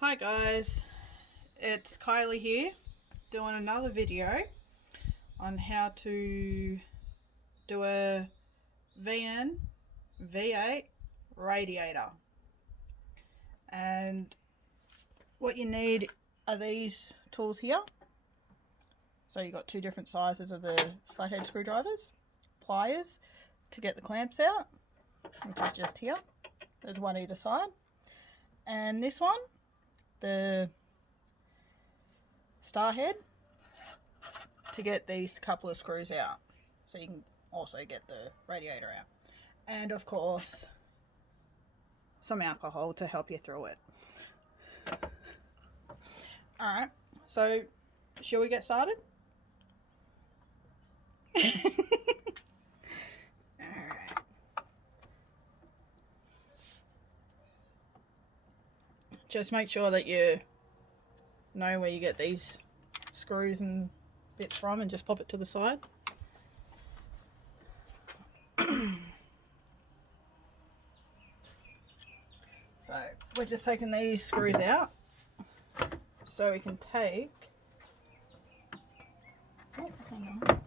Hi guys, it's Kylie here doing another video on how to do a VN V8 radiator. And what you need are these tools here. So you've got two different sizes of the flathead screwdrivers, pliers to get the clamps out, which is just here. There's one either side. And this one, the star head, to get these couple of screws out, so you can also get the radiator out, and of course some alcohol to help you through it. Alright, so shall we get started? Alright. Just make sure that you know where you get these screws and bits from, and just pop it to the side. So we're just taking these screws out so we can take, oh, hang on,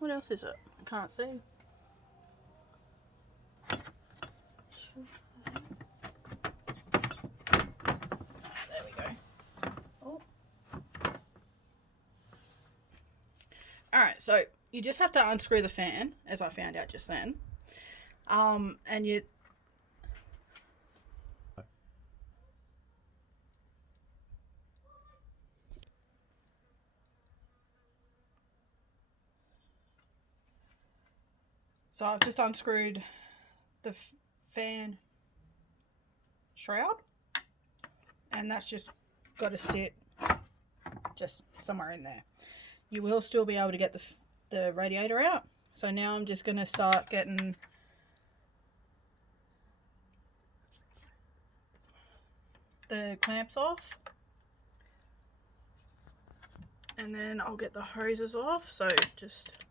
what else is it? I can't see. There we go. Oh. Alright, so you just have to unscrew the fan, as I found out just then. And you So I've just unscrewed the fan shroud, and that's just got to sit just somewhere in there. You will still be able to get the radiator out. So now I'm just going to start getting the clamps off, and then I'll get the hoses off. So just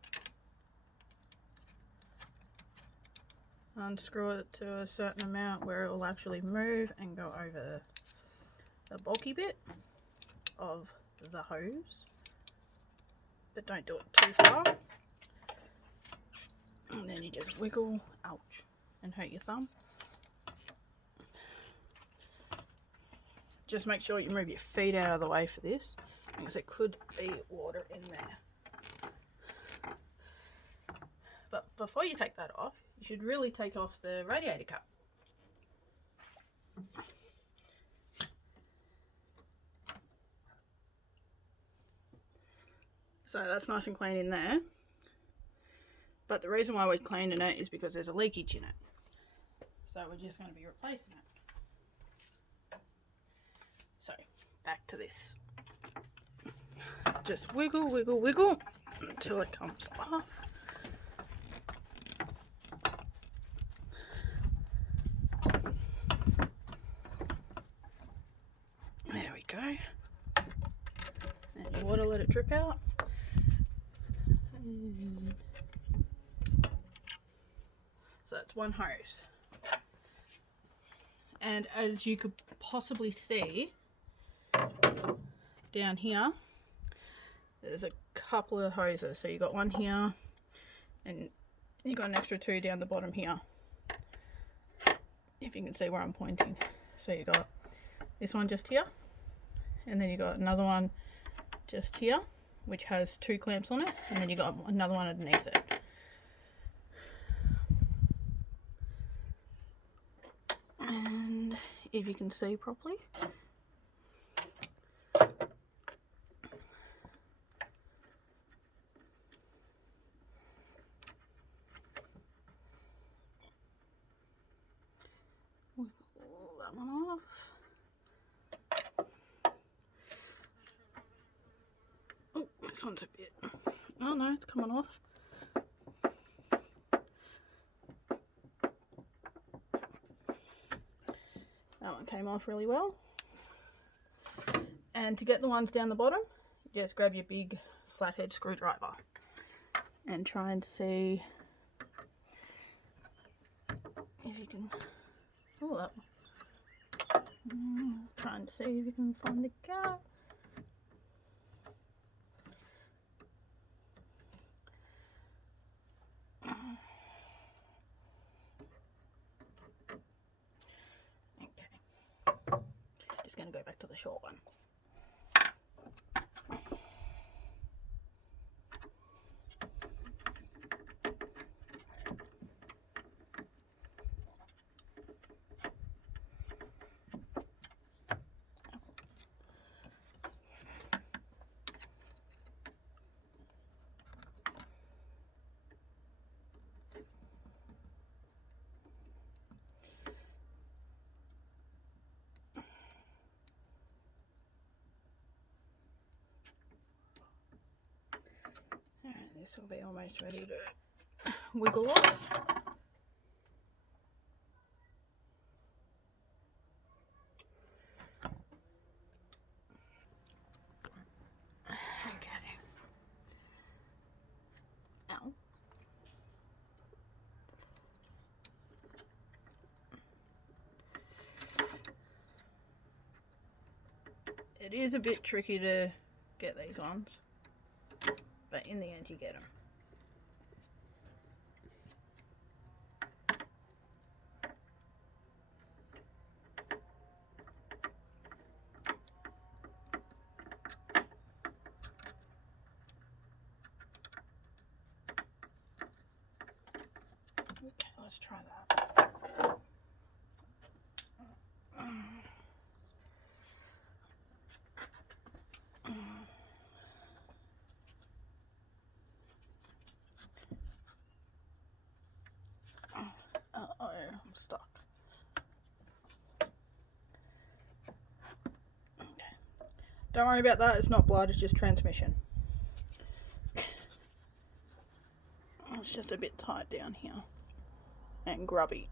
unscrew it to a certain amount where it will actually move and go over the bulky bit of the hose, but don't do it too far, and then you just wiggle, ouch, and hurt your thumb. Just make sure you move your feet out of the way for this, because there could be water in there. But before you take that off, you should really take off the radiator cap. So that's nice and clean in there. But the reason why we're cleaning it is because there's a leakage in it. So we're just going to be replacing it. So back to this. Just wiggle, wiggle, wiggle until it comes off. There we go. And your water, let it drip out. So that's one hose. And as you could possibly see down here, there's a couple of hoses. So you got one here, and you got an extra two down the bottom here, if you can see where I'm pointing. So you got this one just here, and then you got another one just here, which has two clamps on it, and then you got another one underneath it. And if you can see properly, we'll pull that one off. Oh, this one's a bit, oh no, it's coming off. That one came off really well. And to get the ones down the bottom, you just grab your big flathead screwdriver and try and see if you can, oh, that one. Trying to see if you can find the gap. Okay, just going to go back to the short one. This will be almost ready to wiggle off. Okay. Ow. It is a bit tricky to get these ones, but in the end you get them. Okay, let's try that. Uh-oh, I'm stuck. Okay. Don't worry about that, it's not blood, it's just transmission. It's just a bit tight down here and grubby.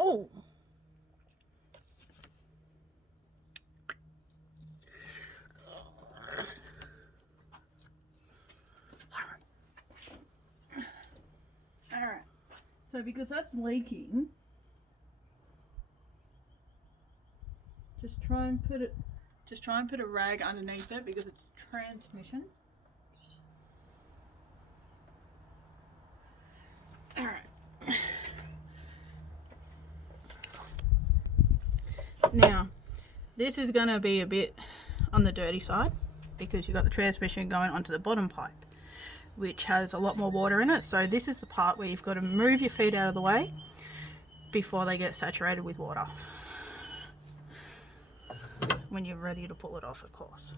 Oh! Alright, so because that's leaking, just try and put a rag underneath it because it's transmission. Alright. Now, this is going to be a bit on the dirty side because you've got the transmission going onto the bottom pipe, which has a lot more water in it. So this is the part where you've got to move your feet out of the way before they get saturated with water. When you're ready to pull it off, of course.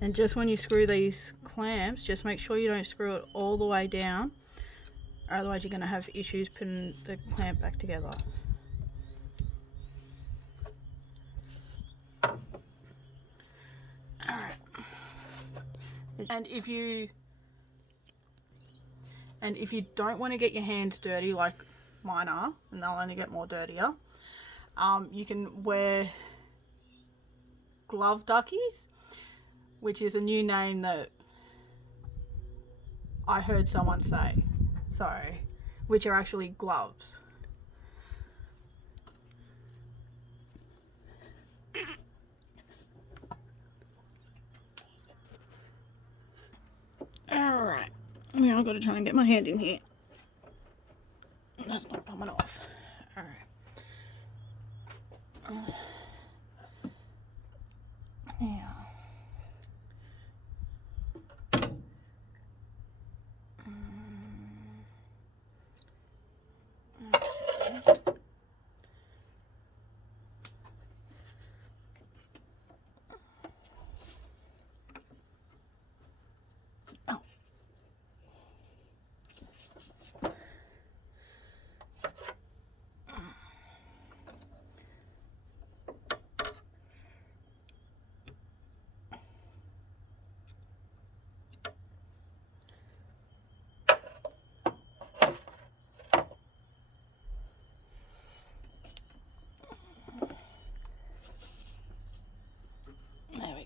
And just when you screw these clamps, just make sure you don't screw it all the way down, or otherwise you're going to have issues putting the clamp back together. Alright. And if you don't want to get your hands dirty like mine are, and they'll only get more dirtier, you can wear glove duckies, which is a new name that I heard someone say, which are actually gloves. Alright, now I've got to try and get my hand in here. That's not coming off. Alright. Now.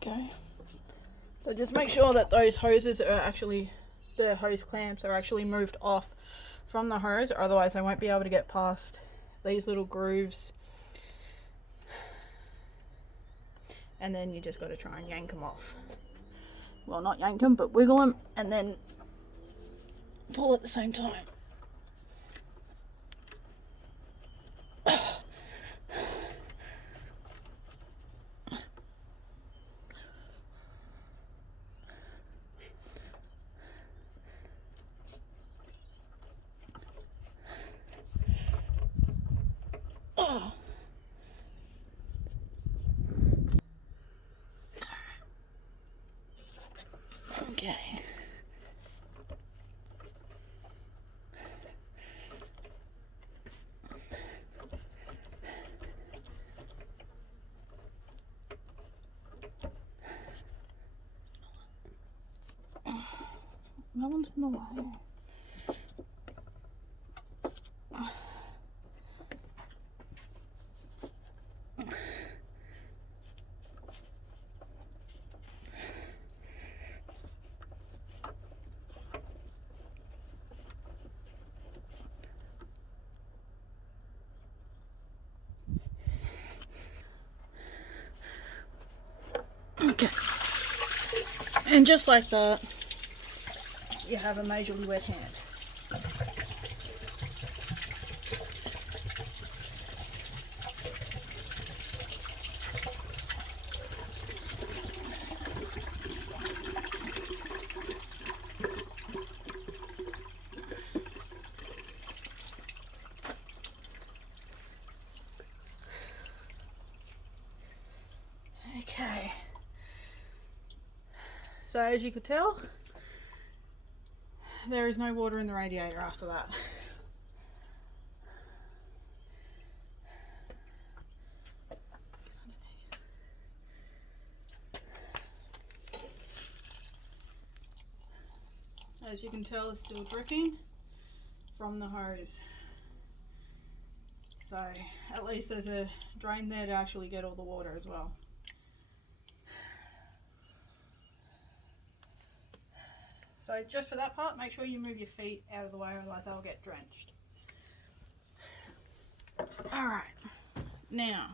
you go. So just make sure that those hoses are actually, the hose clamps are actually moved off from the hose, or otherwise they won't be able to get past these little grooves. And then you just got to try and yank them off. Well, not yank them, but wiggle them and then pull at the same time. Oh. Okay. No one's in the way. Okay. And just like that, you have a majorly wet hand. Okay. So as you could tell, there is no water in the radiator after that. As you can tell, it's still dripping from the hose. So at least there's a drain there to actually get all the water as well. So just for that part, make sure you move your feet out of the way, otherwise they'll get drenched. Alright, now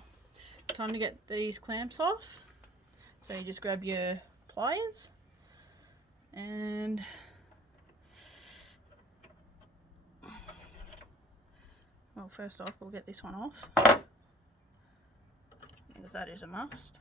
time to get these clamps off. So you just grab your pliers and well, first off we'll get this one off because that is a must.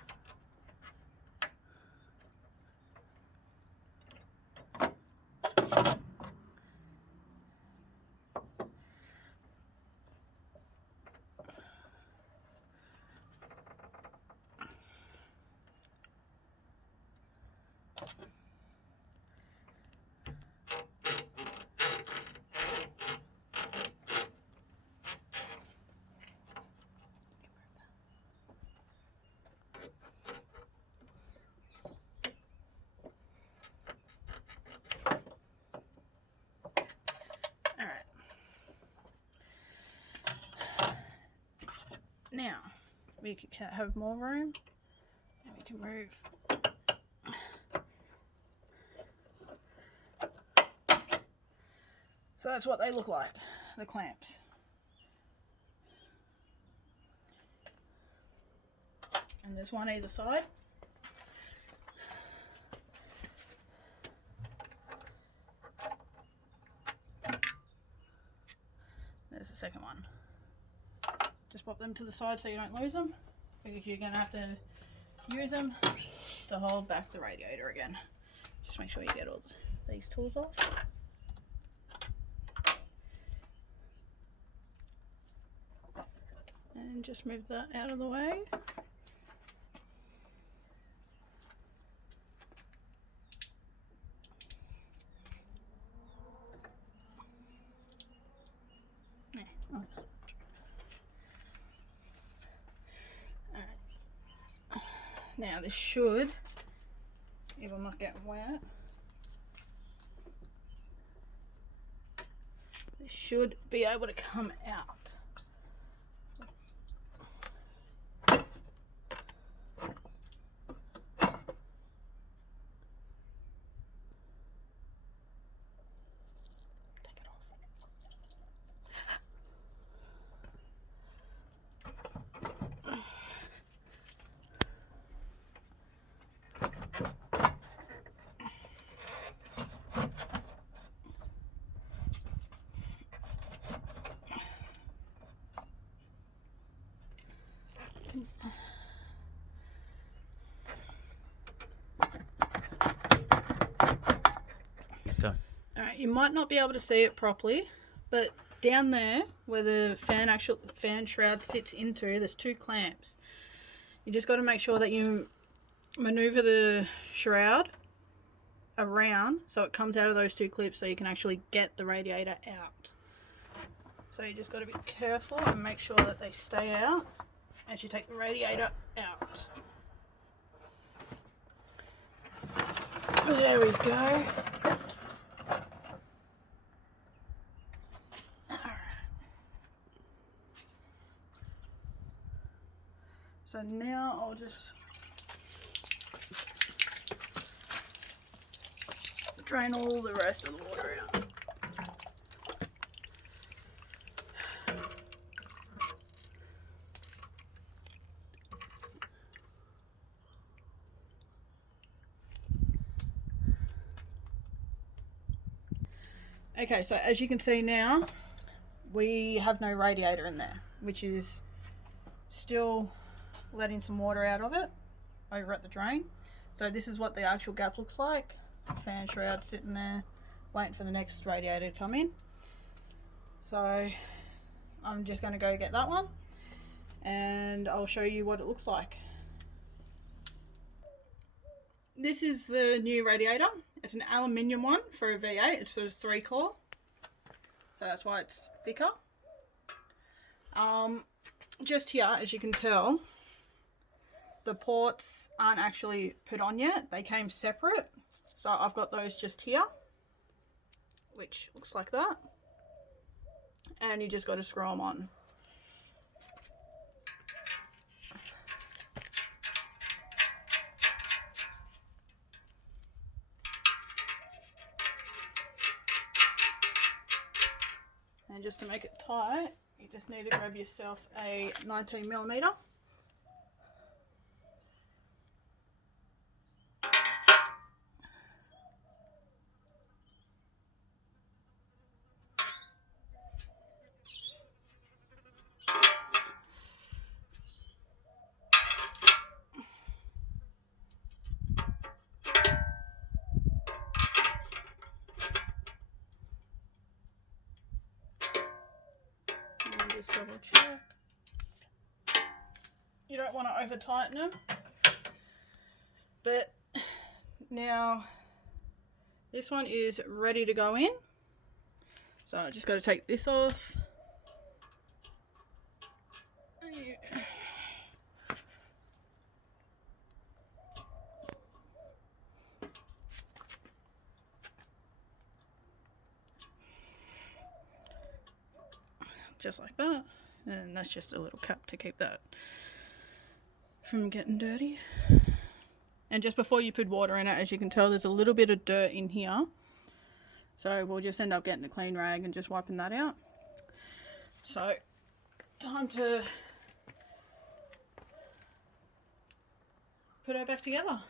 Now, we can have more room and we can move. So that's what they look like, the clamps. And there's one either side. There's the second one. Just pop them to the side so you don't lose them, because you're going to have to use them to hold back the radiator again. Just make sure you get all these tools off. And just move that out of the way. Now this should, if I'm not getting wet, this should be able to come out. might not be able to see it properly, but down there where the fan shroud sits into, there's 2 clamps. You just got to make sure that you maneuver the shroud around so it comes out of those 2 clips so you can actually get the radiator out. So you just got to be careful and make sure that they stay out as you take the radiator out. There we go. So now I'll just drain all the rest of the water out. Okay, so as you can see now, we have no radiator in there, which is still letting some water out of it over at the drain. So this is what the actual gap looks like. Fan shroud sitting there waiting for the next radiator to come in. So I'm just going to go get that one and I'll show you what it looks like. This is the new radiator. It's an aluminium one for a V8. It's sort of 3-core, so that's why it's thicker. Just here, as you can tell, the ports aren't actually put on yet. They came separate. So I've got those just here, which looks like that. And you just got to screw them on. And just to make it tight, you just need to grab yourself a 19mm. And just double check. You don't want to over tighten them. But now this one is ready to go in. So I just got to take this off. Just like that. And that's just a little cap to keep that from getting dirty. And just before you put water in it, as you can tell, there's a little bit of dirt in here. So we'll just end up getting a clean rag and just wiping that out. So, time to put her back together.